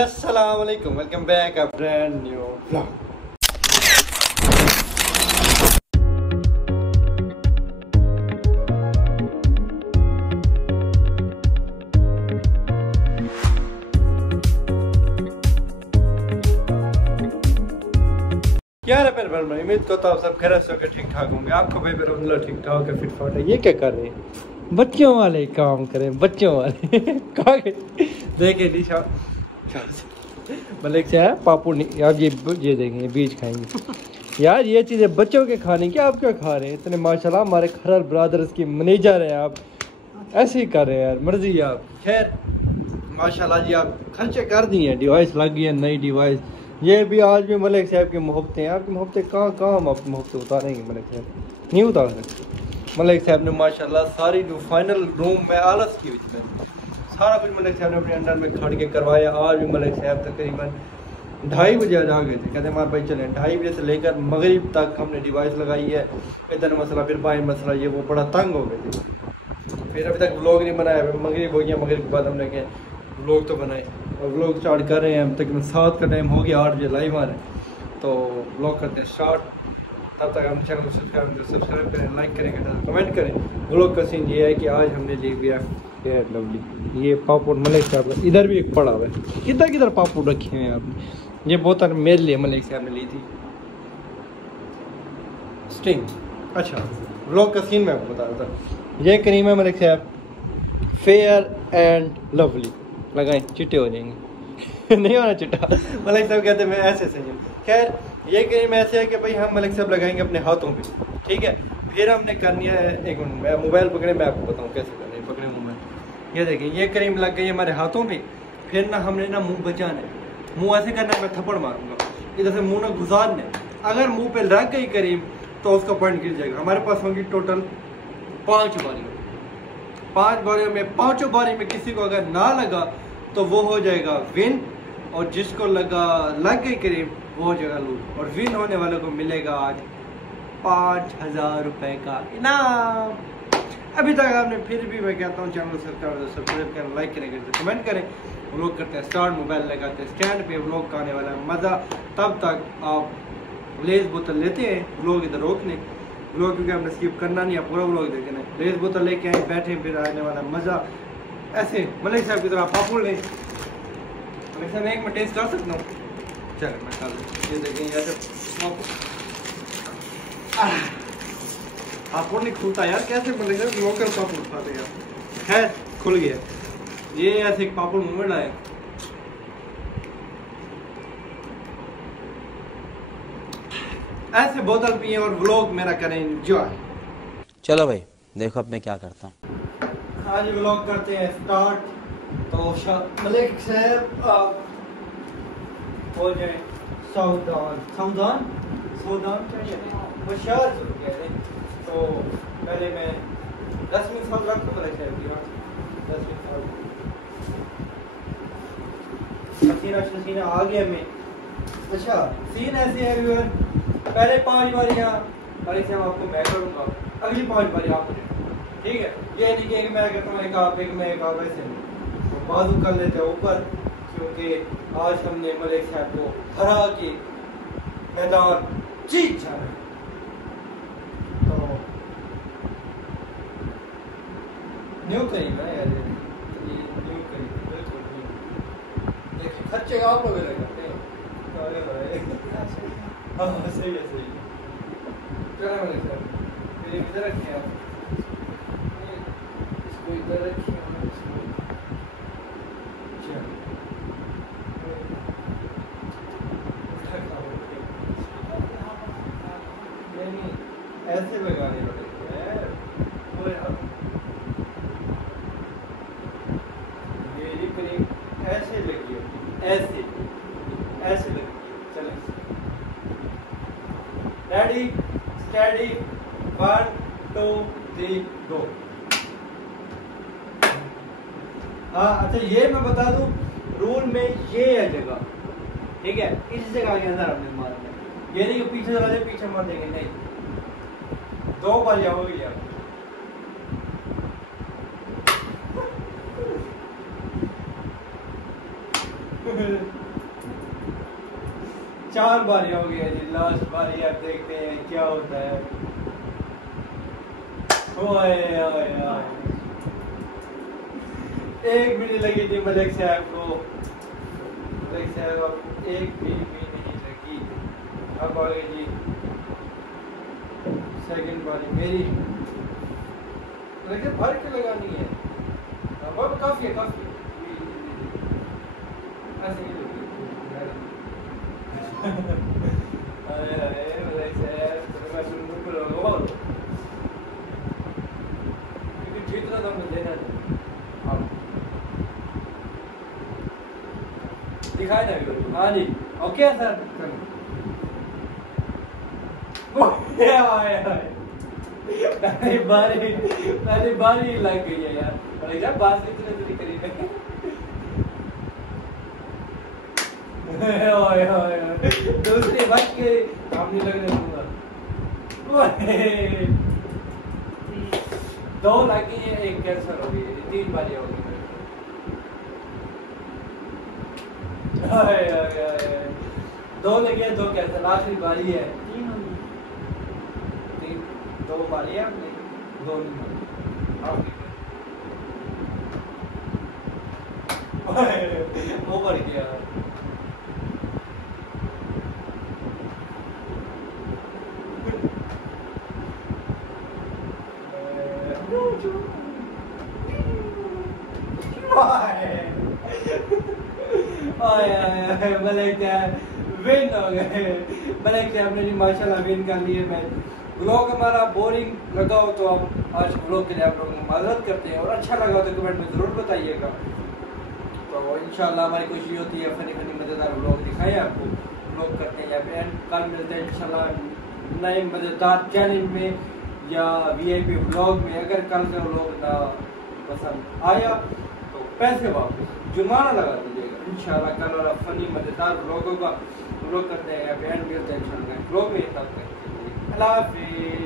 अस्सलाम वालेकुम, welcome back a brand new vlog. क्या है फिर भाई, उम्मीद करता हूँ सब खैर से ठीक ठाक होंगे। आपको भाई मेरा ठीक ठाक है, फिट फाट है। ये क्या कर रहे हैं? बच्चों वाले काम करें, बच्चों वाले देखे निशा मलिक से है पापू यार, ये देखेंगे बीज खाएंगे यार। ये चीज़ें बच्चों के खाने की, आप क्या खा रहे हैं इतने? माशाल्लाह हमारे खरर ब्रदर्स की मैनेजर हैं आप, ऐसे ही कर रहे हैं यार, मर्जी आप। खैर माशाल्लाह जी, आप खर्चे कर दिए, डिवाइस लग गई है, नई डिवाइस। ये भी आज भी मलिक साहब की मोहब्बतें हैं। आपकी मोहब्बतें कहाँ हम आपकी मोहब्बतें उतारेंगे? मलिक साहब नहीं उतार सकते। मलिक साहब ने माशाल्लाह सारी जो फाइनल रूम में आलस की हुई, सारा कुछ मलिक साहब ने अपने अंडर में खड़ के करवाया। आज भी मलिक साहब तकरीबन 2:30 बजे आ गए थे। कहते हमारे भाई चलें, 2:30 बजे से लेकर मगरिब तक हमने डिवाइस लगाई है। इधर मसला, फिर बाहर मसला, ये वो बड़ा तंग हो गए थे। फिर अभी तक व्लॉग नहीं बनाया। मगरिब हो गया, मगरिब के बाद हमने कहा व्लॉग तो बनाए, और व्लॉग स्टार्ट कर रहे हैं। हम तकरीबन 7 का टाइम हो गया, 8 बजे लाइव आ रहे हैं, तो व्लॉग करते हैं स्टार्ट। तब तक हम चैनल को सब्सक्राइब करें, लाइक करें, कमेंट करें। व्लॉग का सीन ये है कि आज हमने ले लिया लवली ये पापड़ मलिक साहब का। इधर भी एक पड़ा हुआ है, किधर पापड़ रखे हैं आपने? ये बोतल मेरे लिए मलिक साहब ने ली थी, स्टिंग। अच्छा, व्लॉग का सीन मैं आपको बता रहा था। ये क्रीम है मलिक साहब, फेयर एंड लवली, लगाएं चिट्टे हो जाएंगे नहीं होना चिट्टा। मलिक साहब कहते हैं मैं ऐसे सही हूँ। खैर ये क्रीम ऐसे है कि भाई हम मलिक साहब लगाएंगे अपने हाथों पे, ठीक है। फिर हमने करनी है, एक मिनट मैं मोबाइल पकड़े, मैं आपको बताऊँ कैसे करनी है। पकड़े मोबाइल, ये देखिए ये क्रीम लग गई हमारे हाथों पे। फिर ना हमने ना मुंह बचाना है, मुंह ऐसे करना है, मैं थप्पड़ मारूंगा इधर से, मुंह ना गुजारना है। अगर मुंह पे लग गई क्रीम तो उसका पॉइंट गिर जाएगा। हमारे पास होंगी टोटल 5 बारियाँ। 5 बारियों में 5 बारी में किसी को अगर ना लगा तो वो हो जाएगा विन, और जिसको लग गई क्रीम वो हो जाएगा लूज। और विन होने वाले को मिलेगा आज 5000 रुपए का इनाम। अभी तक आपने, फिर भी मैं कहता हूँ चैनल सब्सक्राइब करें, लाइक करें, कमेंट करें। व्लॉग करते हैं स्टार्ट, मोबाइल लगाते हैं स्टैंड पे, व्लॉग का आने वाला है मज़ा। तब तक आप लेज बोतल लेते हैं, व्लॉग इधर रोक लें। व्लॉग क्योंकि हमने स्किप करना नहीं है, पूरा व्लॉग देखना है। लेज बोतल लेके आए, बैठे, फिर आने वाला मज़ा। ऐसे मलिक साहब की तरह पापड़ लें। मलिक साहब एक मैं टेस्ट कर सकता हूँ? चल मैं कर, ये देखें ऐसे पापड़ नहीं खुलता यार, कैसे मलिक साहब व्लॉग कर पापड़ खाते यार। खैर खुल गया, ये ऐसे एक पापड़ मुँह में लाए। ऐसे बोतल पिए और व्लॉग मेरा करें एंजॉय। चलो भाई देखो अब मैं क्या करता हूँ। आज व्लॉग करते हैं स्टार्ट। तो मलिक साहब हो जाए सावधान चाहिए, होशियार शुरू किया है। तो पहले मैं 10 मिनट साथ रखूँ मलिक साहब की, 10 मिनट पसीना आ गया मैं। अच्छा सीन ऐसे है व्यूअर, पहले 5 बारियाँ मलिक साहब आपको मैं करूँगा, अगली 5 बारी आप करें, ठीक है। ये नहीं कि मैं कहता हूँ एक आप ऐसे नहीं, तो बाजू कर लेते हैं ऊपर, क्योंकि आज हमने मलिक साहब को हरा के मैदान जीत जाना है। तो न्यू करीब है यार, ये न्यू करीब बिल्कुल न्यू। देखिए खर्चे आप लोग करते हैं, हाँ सही है सही है। चलो मलिक साहब फिर इधर रखिए, आप इसको इधर रखिए, ऐसे लगाने पड़ेंगे। मेरी क्रीम ऐसे लगी है, ऐसे लगी। चले रेडी स्टेडी, 1 2 3 गो। हाँ अच्छा ये मैं बता दूं, रूल में ये है जगह, ठीक है। इस जगह के अंदर हमने मारना है, ये नहीं कि पीछे चला जाए, पीछे मार देंगे, नहीं। 2 बार हो गया। चार बार हो गया जी, लास्ट बारी आप देखते हैं क्या होता है। ओए ओए ओए 1 मिनट लगी थी मलिक साहब को, मलिक साहब अब 1 भी नहीं लगी। अब आ गई जी सेकंड बारी मेरी, लेकिन भर के लगानी है। अब काफी है, काफी ऐसे ही अरे अरे मलिक साहब मैं सुनने को लगा क्योंकि जीतना तो मुझे देना नहीं। अब दिखाए ना वीडियो। हाँ जी ओके सर। पहली बारी लग गई है यार, जब बात इतने तो करीब है। ओए ओए दूसरी बात के सामने लगने दूंगा। 2 लगी है, 1 कैंसिल हो गई, 3 बारी हो गई। 2 लगे 2 कैंसिल, आखिरी बारी है। 2 बारी है, 2 वो बढ़ गया। मलिक विन हो गए। मलिक आपने जी माशाल्लाह विन कर लिए मैच। व्लॉग हमारा बोरिंग लगा हो तो आप आज व्लॉग के लिए आप लोगों को माजरत करते हैं, और अच्छा लगा हो तो कमेंट में ज़रूर बताइएगा। तो इंशाल्लाह हमारी कोशिश होती है फनी फनी मज़ेदार व्लॉग दिखाएं आपको। व्लॉग करते हैं या फिर कल मिलते हैं इंशाल्लाह नए मज़ेदार चैलेंज में या VIP व्लॉग में। अगर कल का व्लॉग ना पसंद आया तो पैसे वापस जुर्माना लगा दीजिएगा। इंशाल्लाह कल वाला फनी मज़ेदार व्लॉग होगा। व्लॉग करते हैं या फिर मिलते हैं इंशाल्लाह व्लॉग में। तब तक अल्लाह हाफ़िज़।